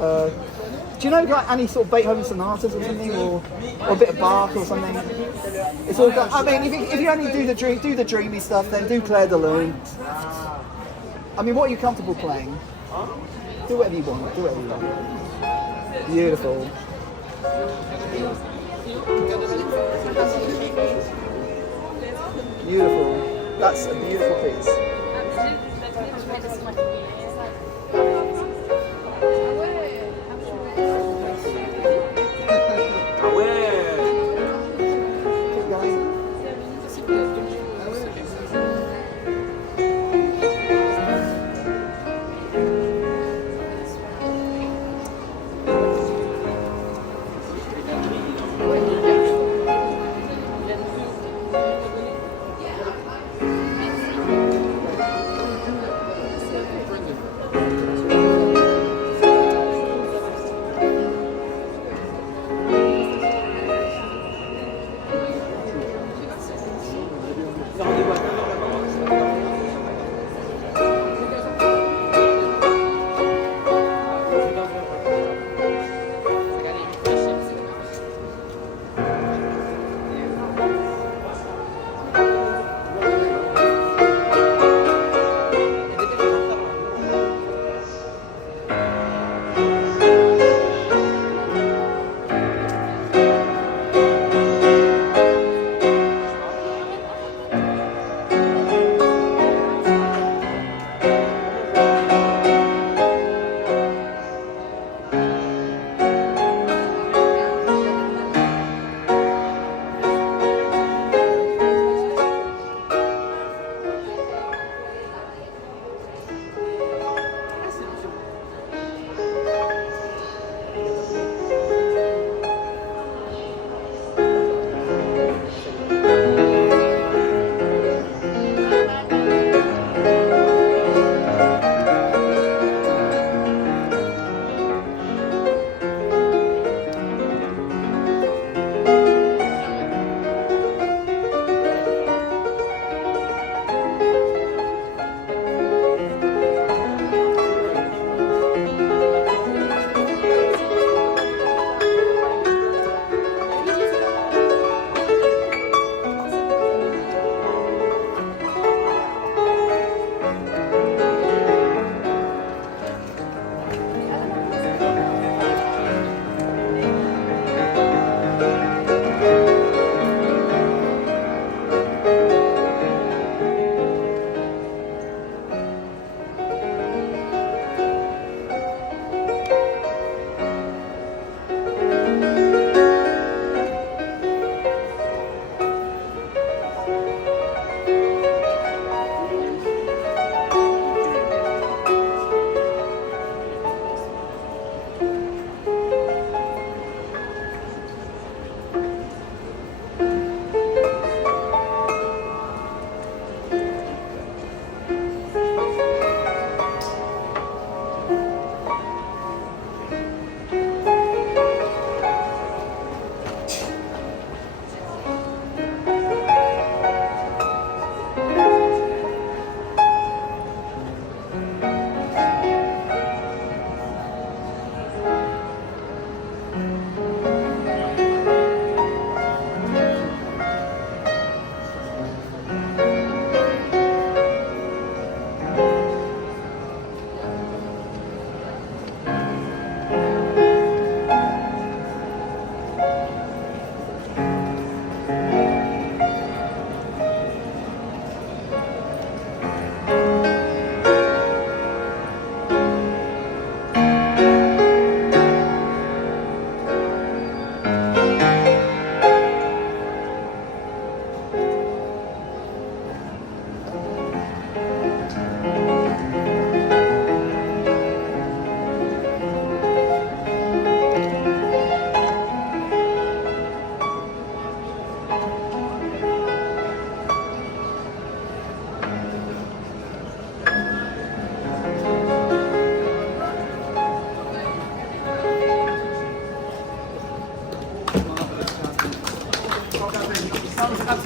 Do you know like any sort of Beethoven sonatas or something, or a bit of Bach or something? It's all. I mean, if you only do the dreamy stuff, then do Clair de Lune. I mean, what are you comfortable playing? Do whatever you want. Do whatever you want. Beautiful. Beautiful. That's a beautiful piece.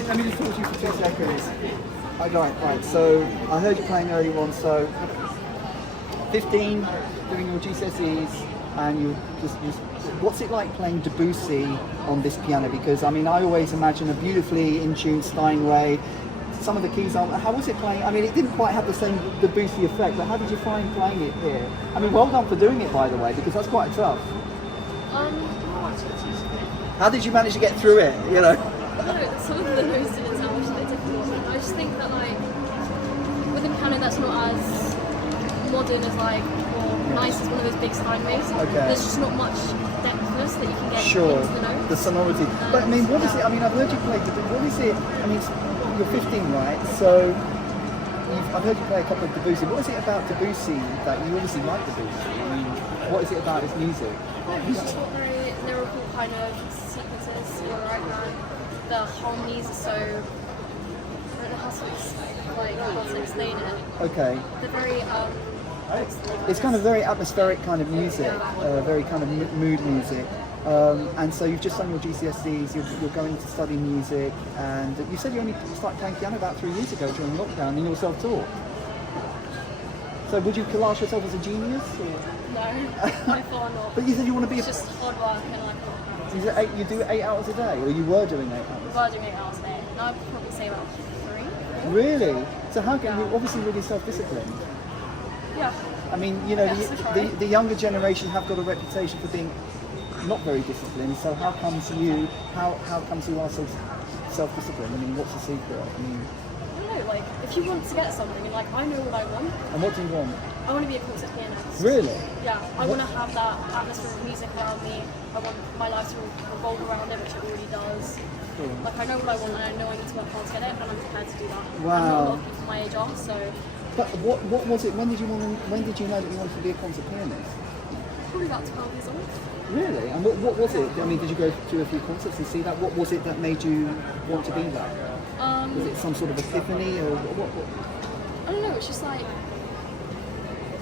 Let me just talk to you for 2 seconds. Right, so I heard you playing early on, so 15, doing your GCSEs, and what's it like playing Debussy on this piano? Because I mean, I always imagine a beautifully in tune Steinway. Some of the keys aren't. How was it playing? I mean, it didn't quite have the same Debussy effect, but how did you find playing it here? I mean, well done for doing it, by the way, because that's quite tough. How did you manage to get through it? You know. No, some of the notes didn't sound much a bit difficult. I just think that like with a piano that's not as modern as like or nice as one of those big Steinways, there's just not much depthness that you can get into the notes. The sonority. But I mean, what is it? I mean, I've heard you play Debussy. What is it? I mean, you're 15, right? So I've heard you play a couple of Debussy. What is it about Debussy that you obviously like Debussy? I mean, what is it about his music? He's just got very lyrical kind of sequences in the right hand. The harmonies are so, I don't know how to explain it. Okay. They're very, it's kind of very atmospheric kind of music, very kind of mood music. And so you've just done your GCSEs, you're going to study music, and you said you only started playing piano about 3 years ago during lockdown, and you're self-taught. So would you class yourself as a genius? Or? No, by far not. But you said you want to be it's just hard work and like. You do 8 hours a day, or you were doing 8 hours? We were doing 8 hours a day. Now I'd probably say about 3. Really? So how can you obviously really self-disciplined? Yeah. I mean, you know, yes, the younger generation have got a reputation for being not very disciplined. So how comes you are so self-disciplined? I mean, what's the secret? I mean, I don't know. Like, if you want to get something, and like I know what I want. And what do you want? I want to be a concert pianist. Really? Yeah. I want to have that atmosphere of music around me. I want my life to revolve around it, which it already does. Cool. Like I know what I want, and I know I need to work hard to get it, and I'm prepared to do that. Wow. And not a lot of people my age are, so. But what was it? When did you know that you wanted to be a concert pianist? Probably about 12 years old. Really? And what was it? I mean, did you go to a few concerts and see that? What was it that made you want to be that? Was it some sort of epiphany, or what? I don't know. It's just like.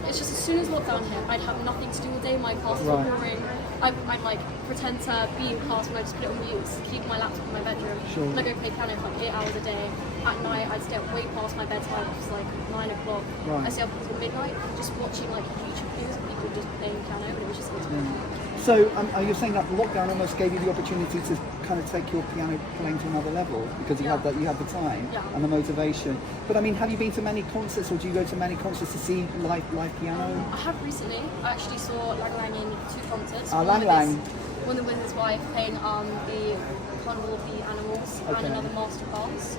It's just as soon as lockdown hit, I'd have nothing to do all day. My classes were boring. I'd like pretend to be in class and I'd just put it on mute, keep my laptop in my bedroom. Sure. And I'd go play piano for like 8 hours a day. At night, I'd stay up way past my bedtime, which was like 9 o'clock. Right. I'd stay up until midnight, just watching like YouTube videos of people just playing piano, and it was just inspiring. So are you saying that lockdown almost gave you the opportunity to kind of take your piano playing to another level because you had the time and the motivation? But I mean, have you been to many concerts, or do you go to many concerts to see live piano? I have recently. I actually saw Lang Lang in 2 concerts. Lang Lang. One with his wife playing the Carnival of the Animals and another masterclass.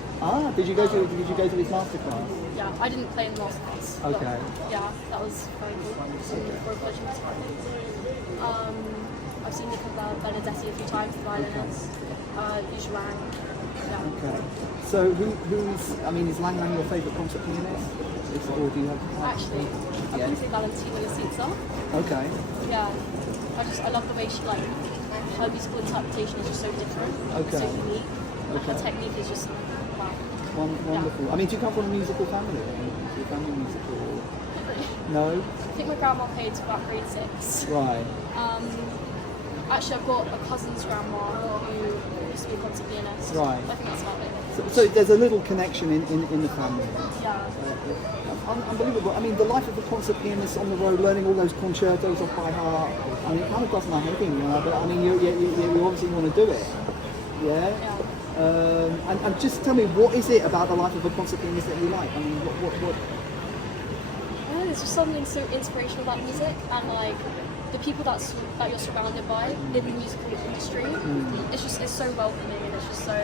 Did you go to his masterclass? Yeah, I didn't play in the masterclass. Okay. Yeah, that was very cool. I've seen Nicola Benedetti a few times, the violinist, Yusha Lang. Yeah. Okay. So is Lang Lang your favourite concert pianist? Or do you have? Actually, I probably say Valentina Lisitsa. Okay. Yeah. I love the way she her musical interpretation is just so different. Okay. So unique. Her technique is just wow. Wonderful. Yeah. I mean, do you come from a musical family? Is your family musical? Not really. No? I think my grandma played to about grade 6. Right. Actually, I've got a cousin's grandma who used to be a concert pianist. Right. I think that's about it. So there's a little connection in the family. Yeah. Unbelievable. I mean, the life of a concert pianist on the road, learning all those concertos off by heart. I mean, it kind of does my head in, you know. But I mean, you obviously want to do it. Yeah. And just tell me, what is it about the life of a concert pianist that you like? I mean, what? There's just something so inspirational about music, and like the people that you're surrounded by in the musical industry. It's so welcoming, and it's just so.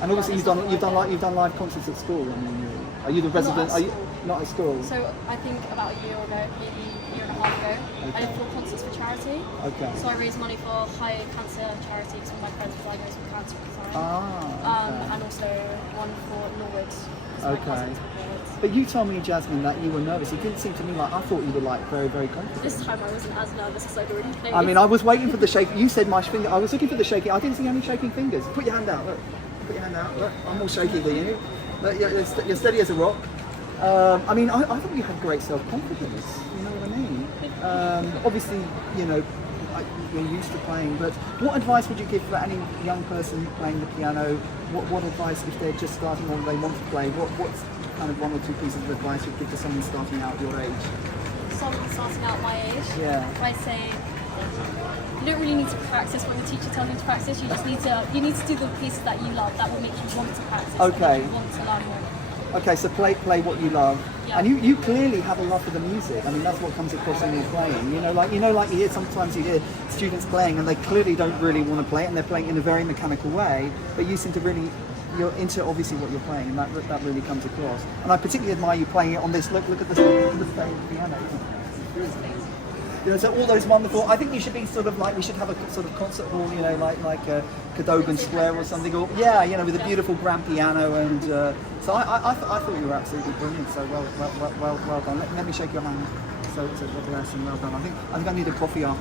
And obviously, you've done live concerts at school. I mean, are you the resident? Are you not at school? So I think about a year ago, maybe a year and a half ago, I did 4 concerts for charity. Okay. So I raised money for high cancer charity because one of my friends was diagnosed with cancer at the time. And also one for Norwood. Okay. But you told me, Jasmine, that you were nervous. It didn't seem to me like, I thought you were like very, very confident. This time I wasn't as nervous as I'd already played. I mean, I was waiting for the shake. You said my finger. I was looking for the shaking. I didn't see any shaking fingers. Put your hand out. Look. Put your hand out. Look. I'm more shaky than you. Look, you're steady as a rock. I mean, I thought you had great self-confidence. You know what I mean? Obviously, you know, you're used to playing. But what advice would you give for any young person playing the piano? What advice, if they're just starting or they want to play? What's kind of 1 or 2 pieces of advice you'd give to someone starting out your age? someone starting out my age, Yeah. I say you don't really need to practice what the teacher tells you to practice. You just need to do the pieces that you love. That will make you want to practice. Okay. And you want to learn more. Okay, so play what you love, Yeah. and you clearly have a love for the music. I mean, that's what comes across in your playing. Like you hear sometimes you hear students playing, and they clearly don't really want to play it, and they're playing in a very mechanical way. But you seem to really, you're into obviously what you're playing, and that really comes across. And I particularly admire you playing it on this. Look at the stage piano. So all those wonderful. I think you should be sort of like we should have a sort of concert hall, like a Cadogan Square or something. Or with a beautiful grand piano. And so I thought you were absolutely brilliant. So well done. Let me shake your hand. So bless and well done. I think I need a coffee after